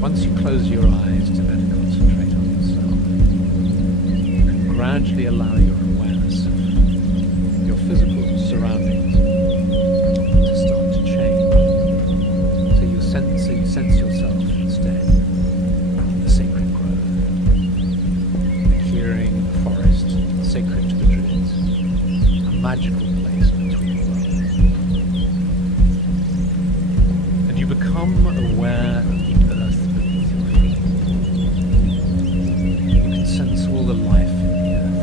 Once you close your eyes to then concentrate on yourself, you can gradually allow your awareness of your physical surroundings to start to change. So you sense yourself instead in the sacred grove, the clearing, the forest, sacred to the Druids, a magical place between worlds. And you become aware of the earth beneath your feet. You can sense all the life in the earth,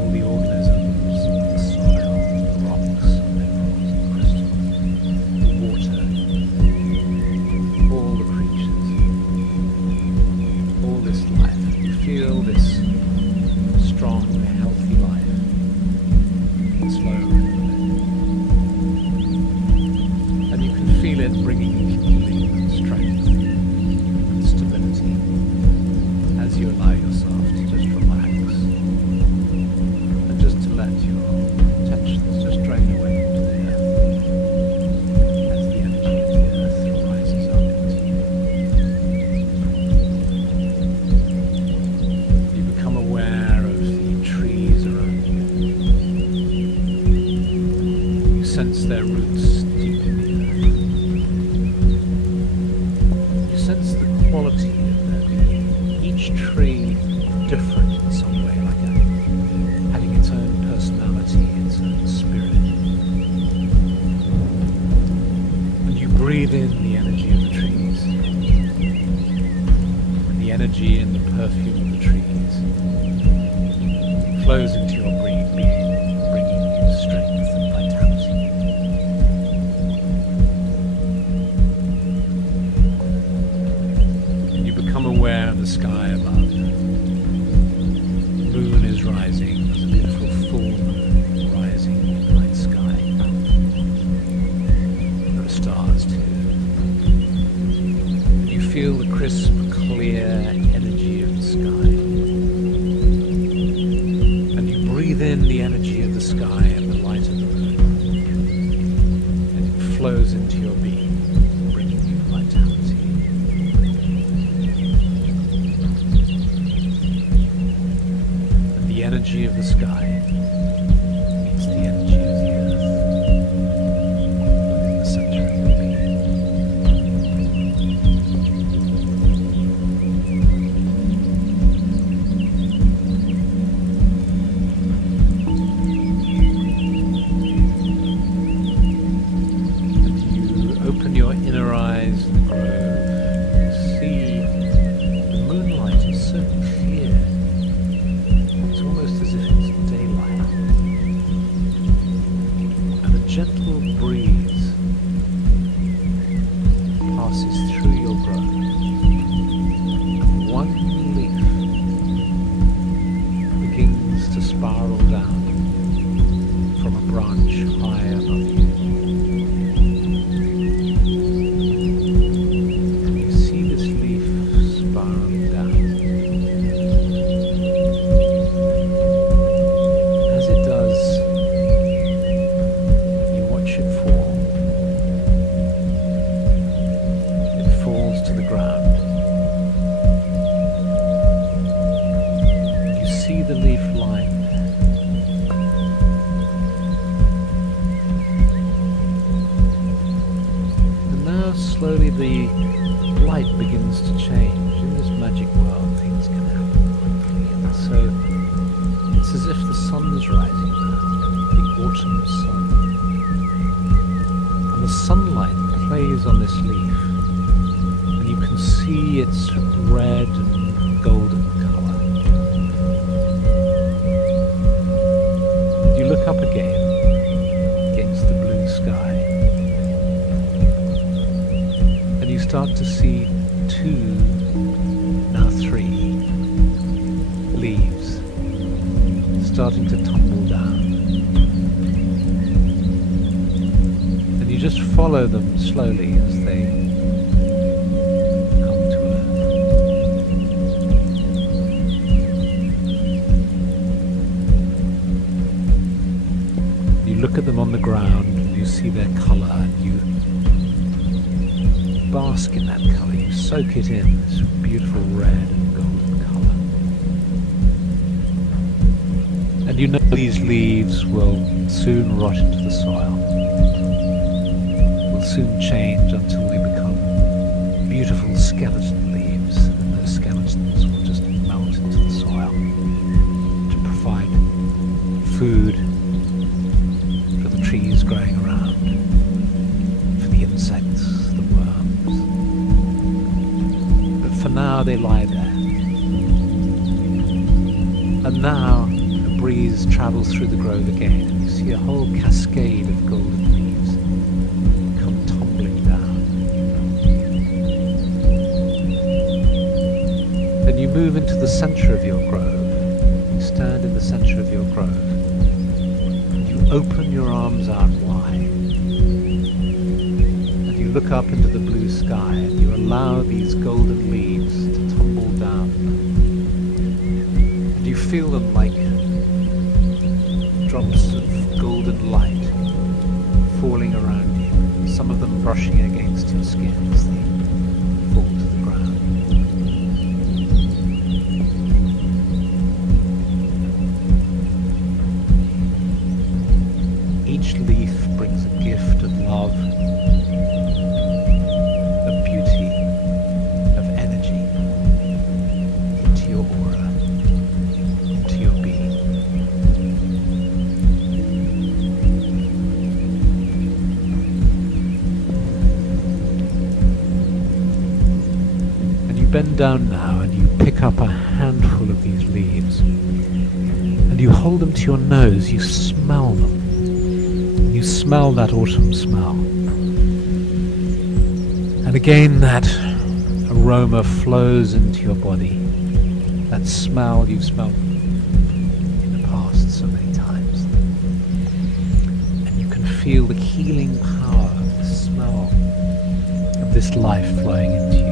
all the organisms, the soil, the rocks, the minerals, the crystals, the water, all the creatures, all this life. You feel this strong, healthy life slowly. And you can feel it bringing healing and strength and stability as you allow yourself to just relax and just to let your tensions just drain away into the earth as the energy of the earth rises up into you. You become aware of the trees around you. You sense their roots deep in the earth. You sense the quality of their being. Each tree different in some way, like having its own personality, its own spirit. And you breathe in the energy of the trees, and the energy and the perfume of the trees flows into your being, bringing you strength and vitality. And you become aware of the sky above. The moon is rising. There's a beautiful full moon rising in the night sky. There are stars too. And you feel the crisp, clear energy of the sky. And you breathe in the energy of the sky and the light of the moon. And it flows into your being, bringing you vitality. And the energy of the sky meets the energy of the earth within the center of your being. And you open your inner eyes in the grove. You see the moonlight is so clear. It's almost as if it's daylight. And a gentle breeze passes through your grove. And one leaf begins to spiral down from a branch high above you. And you see this leaf spiraling down. As it does, you watch it fall. It falls to the ground. You see the leaf lying there. And now slowly the light begins to change. In this magic world, things can happen quickly. And so it's as if the sun's rising now, the autumn sun. And the sunlight plays on this leaf, and you can see its red and golden colour. And you look up again against the blue sky. And you start to see 2, now 3, leaves starting to tumble down. And you just follow them slowly as they come to earth. You look at them on the ground and you see their colour, and you bask in that colour, you soak it in, this beautiful red and golden colour. And you know these leaves will soon rot into the soil, will soon change until they become beautiful skeleton leaves, and those skeletons will just melt into the soil to provide food for the trees growing around, for the insects, the worms. But for now they lie there. And now a breeze travels through the grove again, and you see a whole cascade of golden leaves come tumbling down. Then you move into the center of your grove. You stand in the center of your grove. You open your arms out wide. And you look up into the blue sky, and you allow these golden leaves to tumble down. And you feel them like drops of golden light falling around you, some of them brushing against your skin as they fall to the ground. Each leaf brings a gift of love, of beauty, of energy into your aura, into your being. Bend down now and you pick up a handful of these leaves and you hold them to your nose. You smell them. You smell that autumn smell. And again that aroma flows into your body. That smell you've smelled in the past so many times. And you can feel the healing power of the smell of this life flowing into you.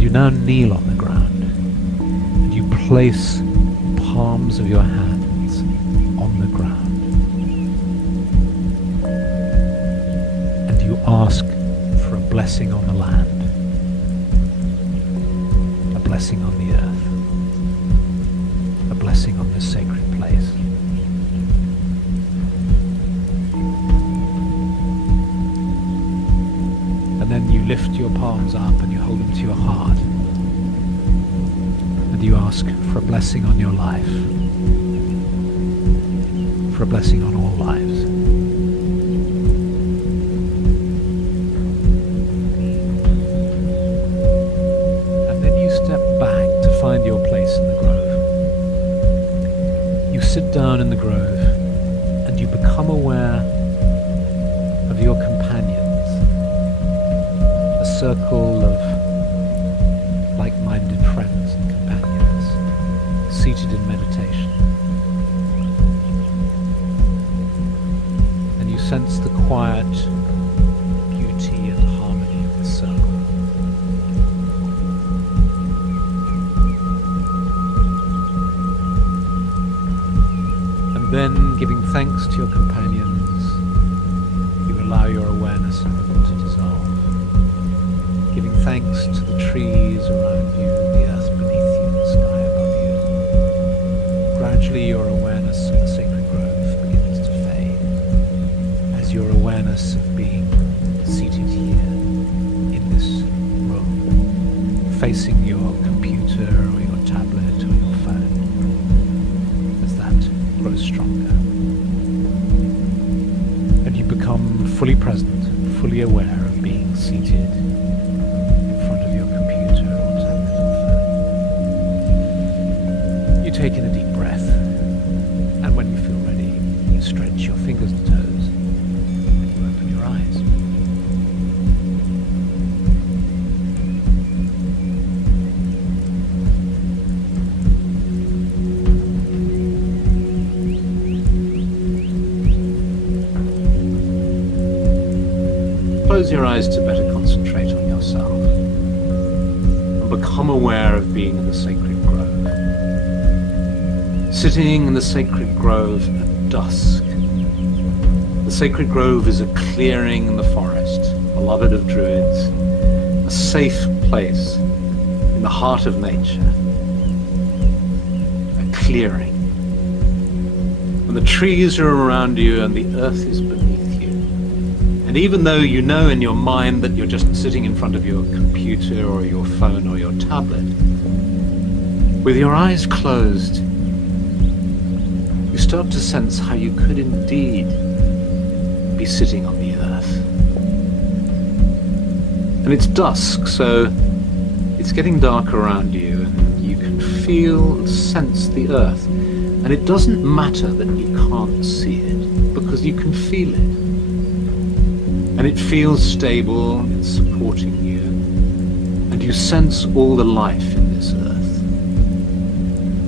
You now kneel on the ground and you place the palms of your hands on the ground and you ask for a blessing on the land, a blessing on the earth, a blessing on this sacred place. And then you lift your palms up and you hold them to your heart. And you ask for a blessing on your life. For a blessing on all lives. And then you step back to find your place in the grove. You sit down in the grove and you become aware of your companions. A circle of like-minded friends and companions seated in meditation. And you sense the quiet beauty and harmony of the circle. And then, giving thanks to your companions, you allow your awareness of them to dissolve. Giving thanks to the trees around you, the earth beneath you, the sky above you. Gradually your awareness of the sacred grove begins to fade, as your awareness of being seated here in this room, facing your computer or your tablet or your phone, as that grows stronger. And you become fully present, fully aware of being seated in front of your computer take in a deep breath, and when you feel ready, you stretch your fingers and toes, and you open your eyes. Close your eyes to better concentrate on yourself and become aware of being in the sacred grove. Sitting in the sacred grove at dusk. The sacred grove is a clearing in the forest, beloved of Druids, a safe place in the heart of nature, a clearing. And the trees are around you and the earth is beneath you. And even though you know in your mind that you're just sitting in front of your computer or your phone or your tablet, with your eyes closed, you start to sense how you could indeed be sitting on the earth. And it's dusk, so it's getting dark around you, and you can feel and sense the earth. And it doesn't matter that you can't see it, because you can feel it. And it feels stable, it's supporting you, and you sense all the life in this earth.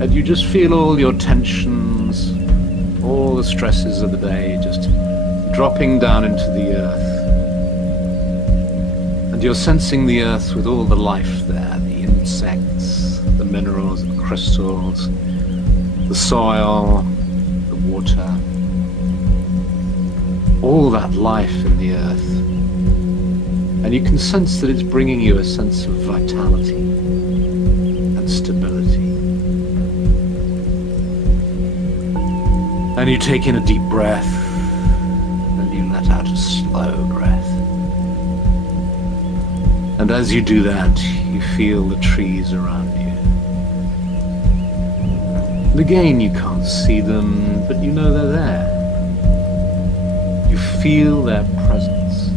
And you just feel all your tensions, all the stresses of the day just dropping down into the earth. And you're sensing the earth with all the life there, the insects, the minerals, the crystals, the soil, the water. All that life in the earth, and you can sense that it's bringing you a sense of vitality and stability. And you take in a deep breath, and you let out a slow breath. And as you do that, you feel the trees around you. And again, you can't see them, but you know they're there. You feel their presence.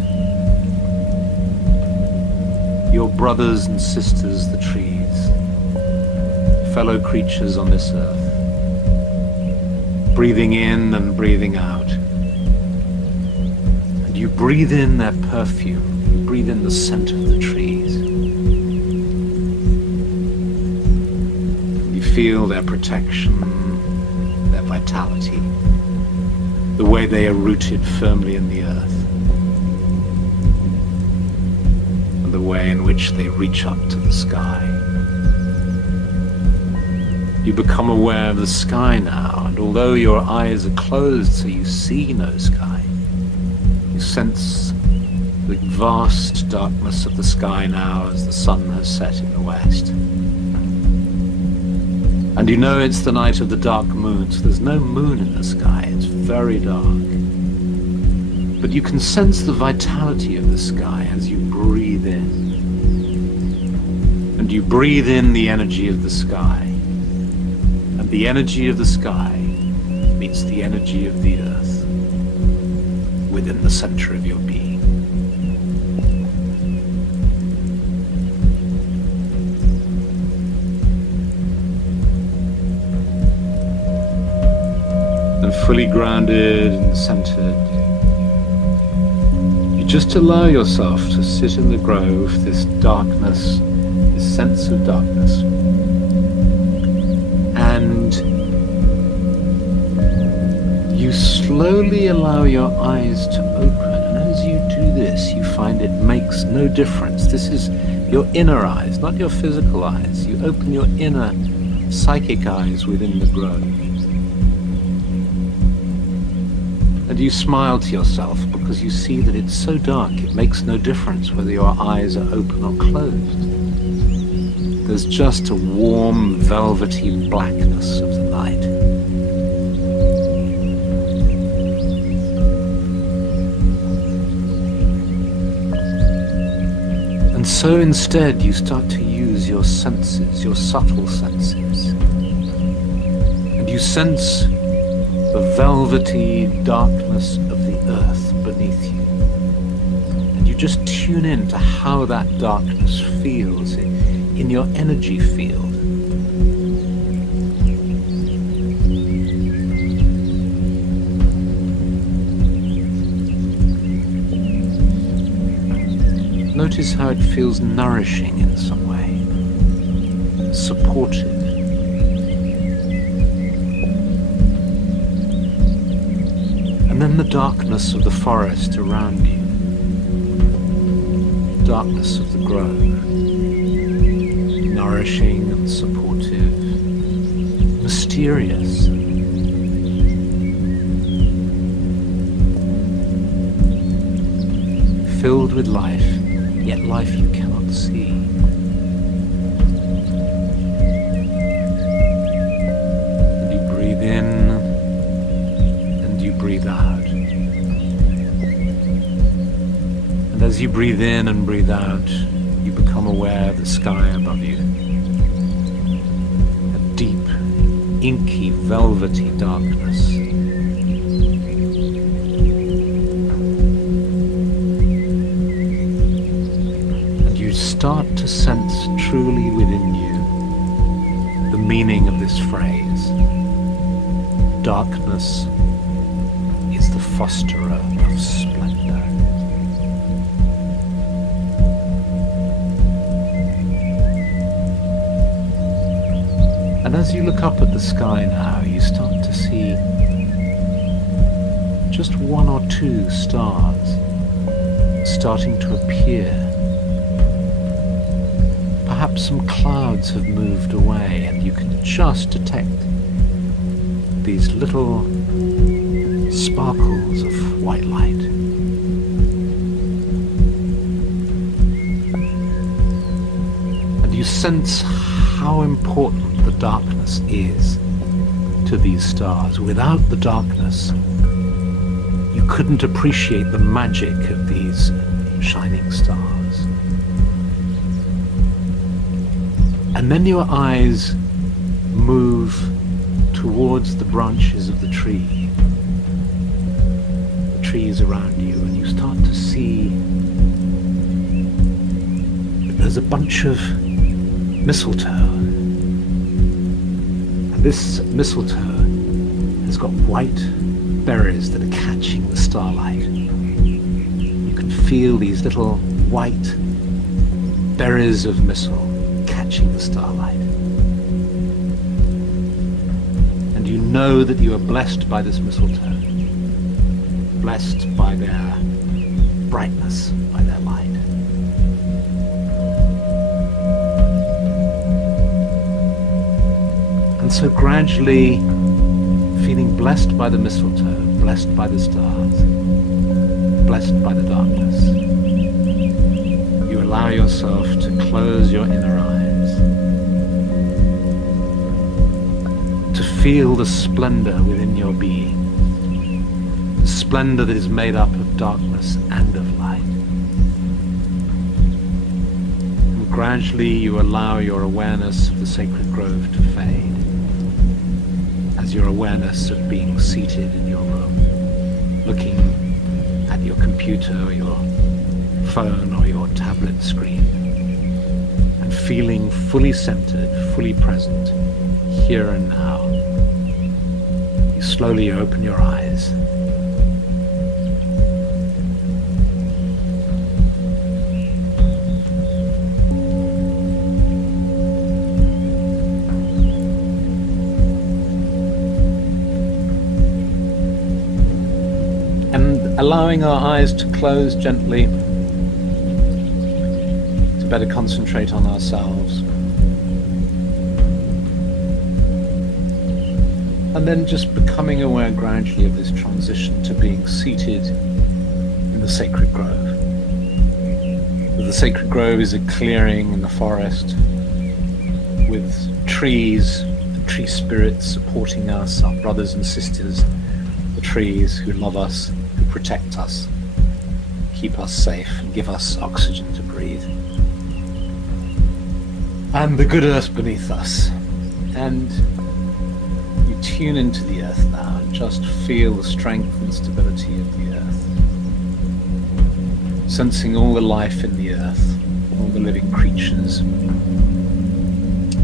Your brothers and sisters, the trees, fellow creatures on this earth, breathing in and breathing out. And you breathe in their perfume, you breathe in the scent of the trees. You feel their protection, their vitality, the way they are rooted firmly in the earth, and the way in which they reach up to the sky. You become aware of the sky now, and although your eyes are closed so you see no sky, you sense the vast darkness of the sky now as the sun has set in the west. And you know it's the night of the dark moon, so there's no moon in the sky, it's very dark. But you can sense the vitality of the sky as you breathe in. And you breathe in the energy of the sky. And the energy of the sky meets the energy of the earth within the center of your being. And fully grounded and centered, you just allow yourself to sit in the grove, this darkness, this sense of darkness. And you slowly allow your eyes to open. And as you do this, you find it makes no difference. This is your inner eyes, not your physical eyes. You open your inner psychic eyes within the grove. And you smile to yourself because you see that it's so dark, it makes no difference whether your eyes are open or closed. There's just a warm, velvety blackness of the night. And so instead you start to use your senses, your subtle senses. And you sense the velvety darkness of the earth beneath you. And you just tune in to how that darkness feels in your energy field. Notice how it feels nourishing in some way, supportive. And then the darkness of the forest around you, darkness of the grove, nourishing and supportive, mysterious. Filled with life, yet life you cannot see. And you breathe in and you breathe out. And as you breathe in and breathe out, you become aware of the sky above you. A deep, inky, velvety darkness. Start to sense truly within you the meaning of this phrase. Darkness is the fosterer of splendor. And as you look up at the sky now, you start to see just one or two stars starting to appear. Perhaps some clouds have moved away and you can just detect these little sparkles of white light. And you sense how important the darkness is to these stars. Without the darkness, you couldn't appreciate the magic of these shining stars. And then your eyes move towards the branches of the trees around you, and you start to see that there's a bunch of mistletoe. And this mistletoe has got white berries that are catching the starlight. You can feel these little white berries of mistletoe catching the starlight. And you know that you are blessed by this mistletoe, blessed by their brightness, by their light. And so gradually, feeling blessed by the mistletoe, blessed by the stars, blessed by the darkness, you allow yourself to close your inner eyes, to feel the splendor within your being, the splendor that is made up of darkness and of light. And gradually you allow your awareness of the sacred grove to fade, as your awareness of being seated in your room, looking at your computer or your phone or your tablet screen, and feeling fully centered, fully present, here and now. You slowly open your eyes. And allowing our eyes to close gently, to better concentrate on ourselves. And then just becoming aware gradually of this transition to being seated in the sacred grove. The sacred grove is a clearing in the forest with trees and tree spirits supporting us, our brothers and sisters, the trees who love us, who protect us, keep us safe and give us oxygen to breathe. And the good earth beneath us. And you tune into the earth now and just feel the strength and stability of the earth. Sensing all the life in the earth, all the living creatures,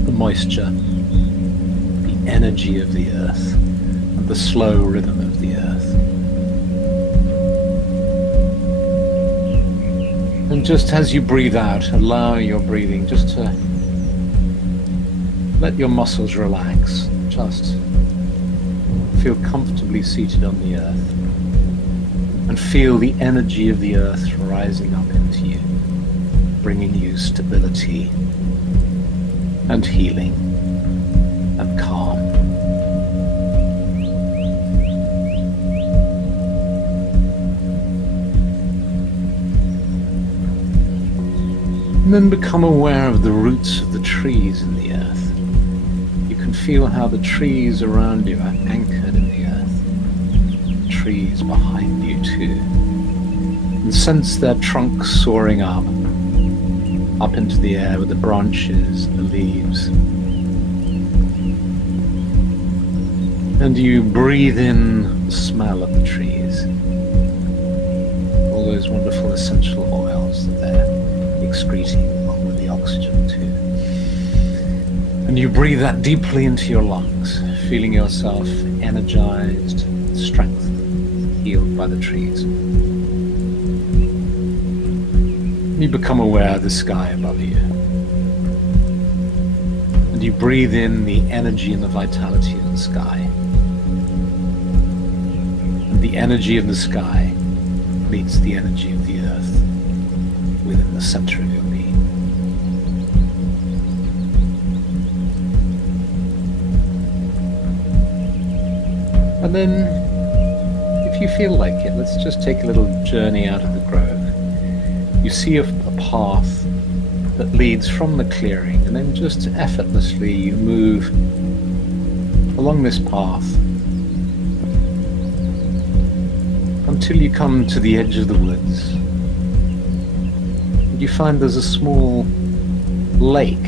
the moisture, the energy of the earth, and the slow rhythm of the earth. And just as you breathe out, allow your breathing just to let your muscles relax. Just feel comfortably seated on the earth and feel the energy of the earth rising up into you, bringing you stability and healing and calm. And then become aware of the roots of the trees in the earth. You can feel how the trees around you are anchored in the earth. Trees behind you too. And sense their trunks soaring up into the air with the branches, the leaves. And you breathe in the smell of the trees. All those wonderful essential oils that they're excreting along with the oxygen too. And you breathe that deeply into your lungs, feeling yourself energized, strengthened, healed by the trees. You become aware of the sky above you. And you breathe in the energy and the vitality of the sky. And the energy of the sky meets the energy of the earth within the center of your being. And then, if you feel like it, let's just take a little journey out of the grove. You see a path that leads from the clearing, and then just effortlessly you move along this path until you come to the edge of the woods. And you find there's a small lake.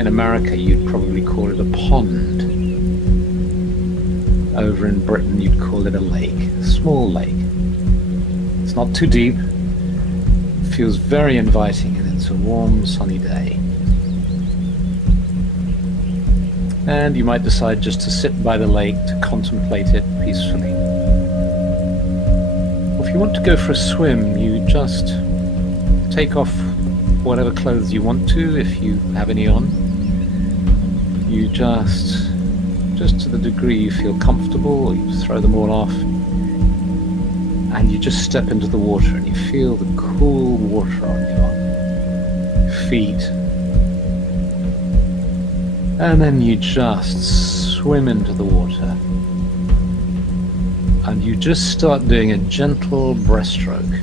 In America, you'd probably call it a pond. Over in Britain, you'd call it a lake, a small lake. It's not too deep, it feels very inviting, and it's a warm, sunny day. And you might decide just to sit by the lake to contemplate it peacefully. Or if you want to go for a swim, you just take off whatever clothes you want to, if you have any on. You just to the degree you feel comfortable, you throw them all off. And you just step into the water and you feel the cool water on your feet. And then you just swim into the water. And you just start doing a gentle breaststroke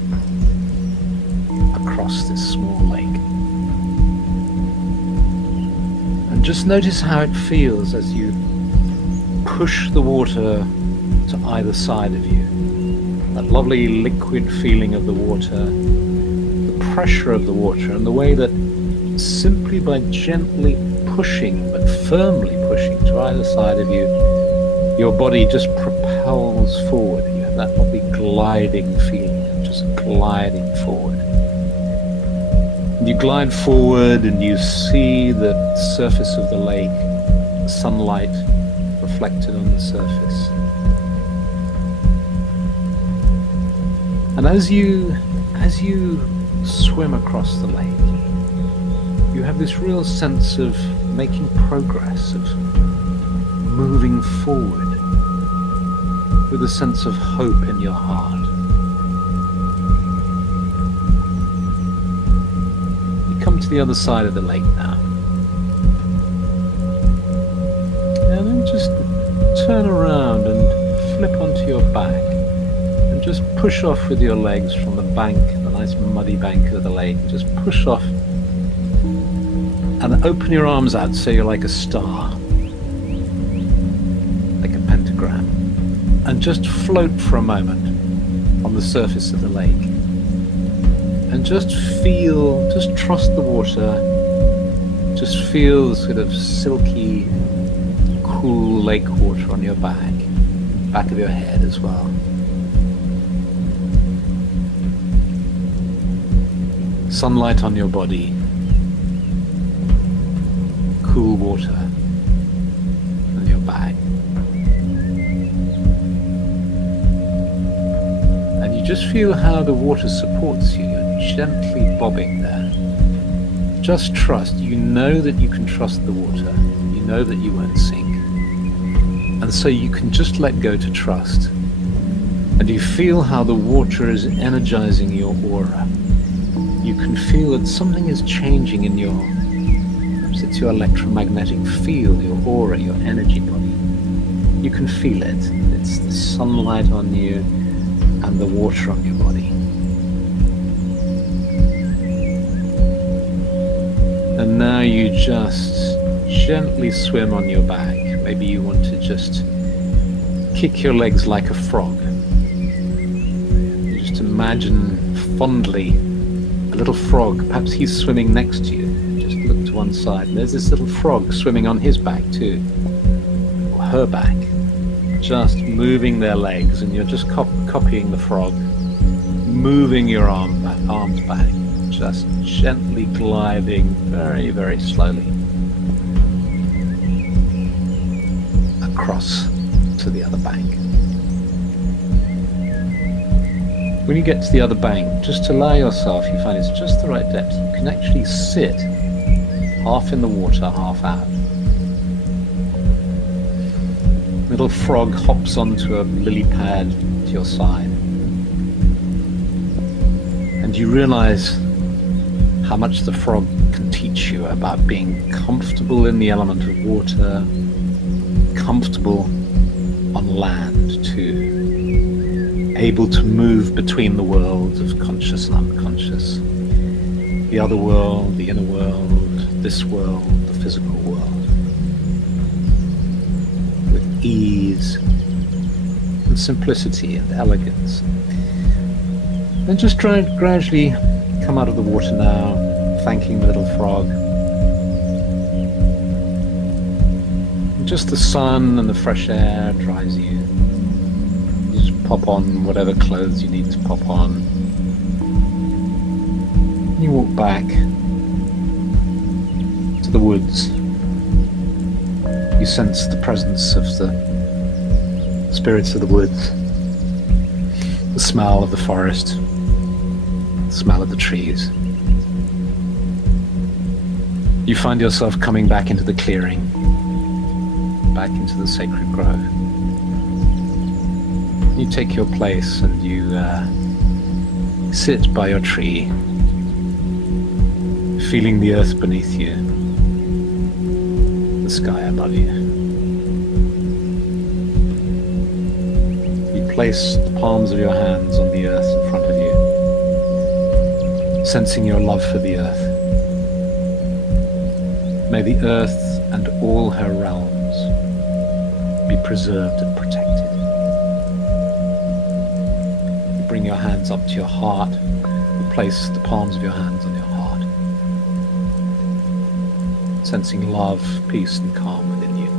across this small lake. And just notice how it feels as you push the water to either side of you. That lovely liquid feeling of the water, the pressure of the water, and the way that simply by gently pushing, but firmly pushing to either side of you, your body just propels forward. You have that lovely gliding feeling of just gliding forward. And you glide forward and you see the surface of the lake, the sunlight reflected on the surface. And as you swim across the lake, you have this real sense of making progress, of moving forward with a sense of hope in your heart. You come to the other side of the lake now. And then just turn around and flip onto your back. And just push off with your legs from the bank, the nice muddy bank of the lake. Just push off and open your arms out so you're like a star, like a pentagram. And just float for a moment on the surface of the lake. And just feel, just trust the water. Just feel the sort of silky, cool lake water on your back of your head as well. Sunlight on your body, cool water on your back. And you just feel how the water supports you. You're gently bobbing there. Just trust. You know that you can trust the water. You know that you won't sink. And so you can just let go to trust. And you feel how the water is energizing your aura. You can feel that something is changing in your, perhaps it's your electromagnetic field, your aura, your energy body. You can feel it. It's the sunlight on you and the water on your body. And now you just gently swim on your back. Maybe you want to just kick your legs like a frog. You just imagine fondly a little frog. Perhaps he's swimming next to you. Just look to one side. And there's this little frog swimming on his back too, or her back. Just moving their legs, and you're just copying the frog, moving your arms back, just gently gliding very, very slowly across to the other bank. When you get to the other bank, just allow yourself, you find it's just the right depth, you can actually sit half in the water, half out. Little frog hops onto a lily pad to your side, and you realize how much the frog can teach you about being comfortable in the element of water, comfortable on land too, able to move between the worlds of conscious and unconscious, the other world, the inner world, this world, the physical world, with ease and simplicity and elegance. And just try and gradually come out of the water now, thanking the little frog. Just the sun and the fresh air dries you. You just pop on whatever clothes you need to pop on. You walk back to the woods. You sense the presence of the spirits of the woods, the smell of the forest, the smell of the trees. You find yourself coming back into the clearing, back into the sacred grove. You take your place and you sit by your tree, feeling the earth beneath you, the sky above you. You place the palms of your hands on the earth in front of you, sensing your love for the earth. May the earth and all her realms be preserved and protected. You bring your hands up to your heart. You place the palms of your hands on your heart, sensing love, peace, and calm within you.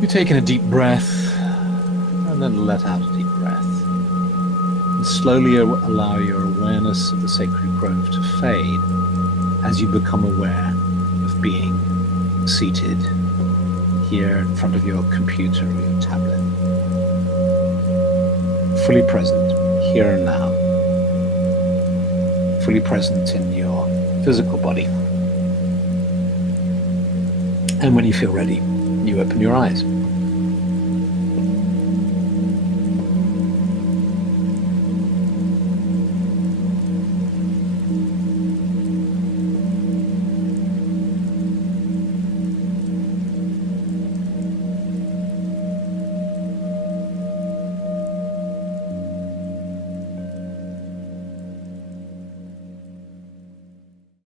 You take in a deep breath and then let out a deep breath. And slowly allow your awareness of the sacred grove to fade as you become aware of being seated here in front of your computer or your tablet, fully present here and now, fully present in your physical body. And when you feel ready, you open your eyes.